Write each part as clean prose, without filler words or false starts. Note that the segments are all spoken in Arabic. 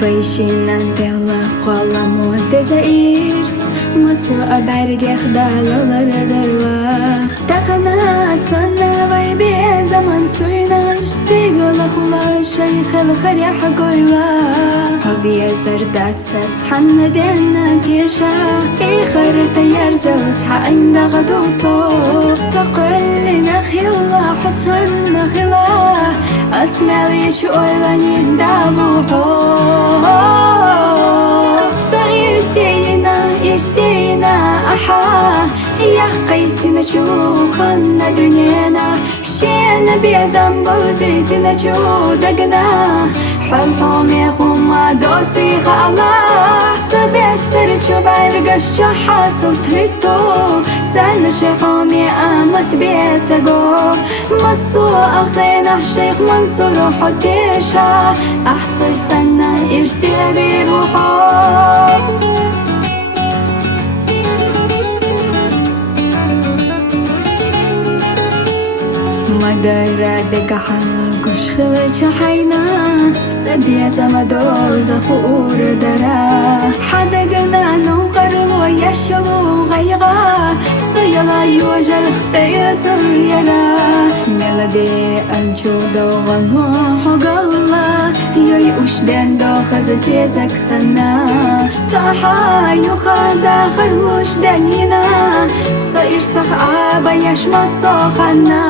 Vaikina dela kola modeza irs Masu abergeh dalalara dayla Takhana sana vay bir zaman suyuna Stigla khula shaykh al-kharih goyla Habiya zardat sats hanna derna kesha Ikhar tayar zawt ha inda ghaduso Saqal nakhila hutsan khila أسمع ليش أولاني دابوحو صغير سينا أحا يا قيسنا شوخنا دنيانا شينا بيزنبو زيتنا جو دقنا حلحوم يا خوما دوتي خالا سبيت سرچو برگش جحا صورت هيتو زن شحوم يا أمت بيتگو مصو أخينا الشيخ منصور حديشا أحصي سنة إرسي بروحو مدرة دقحة قش خلج حينا سبيا زمدو زخور درا حدقنا نوغرلو يشلو غيغا سيلا يوجر اختيتر يلا ملدي الجودو غنوح قلا يوي أشدن دو خززي زكسنا صحا يخدا خرلوش دنينا صير صحابا يشمى صخنا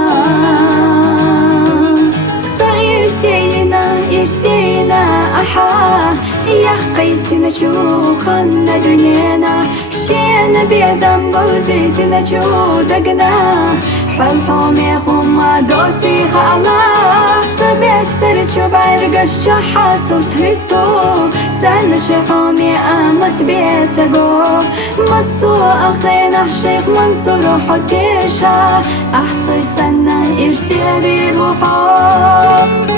صغير سينا أحا يا قيسنا شوخنا دنيانا شينا بيزنبو زيتنا جو دقنا حلحوم يا خوما دوتي خالا سبيت سرچو برگش جحا صورت هيتو زن شحوم يا أمت بيتگو مصو أخينا الشيخ منصور حديشا أحصي سنة إرسي بروحو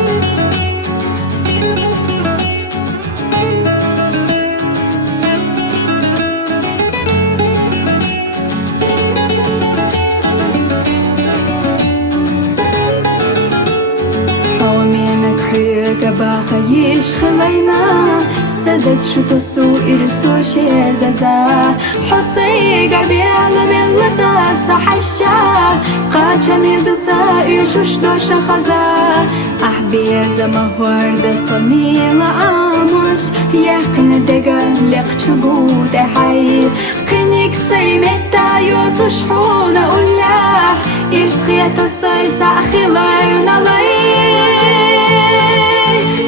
باخا يشخلينا سدد شو تسو إرسو شيزازا حصي قلبي على ملتا صحشا قاچا ميردوتا إيشوش دوش خزا أحبي زما ورد صميل عامش يقن دقا لقچو بود حي قنيك سيمتا يوتشحون أولا إرسخيتا سايتا خلارنا لي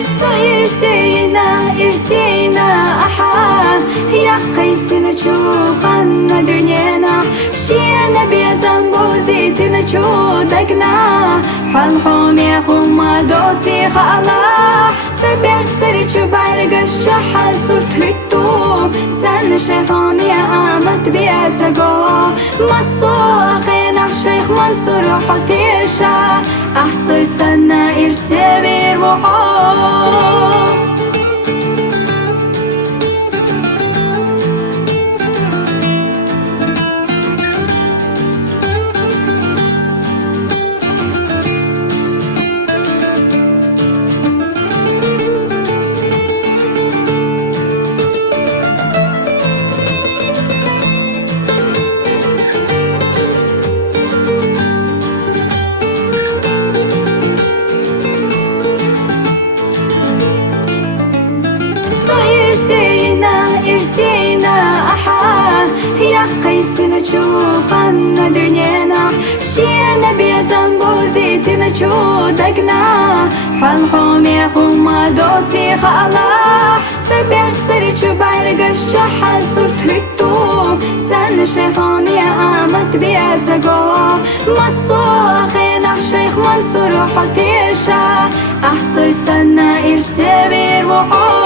صغير سينا أحا يا قيسنا شوخنا دنيانا شينا بيزنبو زيتنا جو دقنا حلحوم يا خوما دوتي خالا سبيت سرچو برگش جحا صورت هيتو زن شحوم يا أمت بيتگو مصو أخينا الشيخ منصور حديشا أحصي سنة إرسي بروحو سينا أحا يا قيسنا شوخنا دنيانا شينا بيزنبو زيتنا جو دقنا حلحوم يا خوما دوتي خالا سبيت سرچو برگش جحا صورت هيتو زن شحوم يا أمت بيتگو مصو أخينا الشيخ منصور حديشا أحصي سنة إرسي بروحو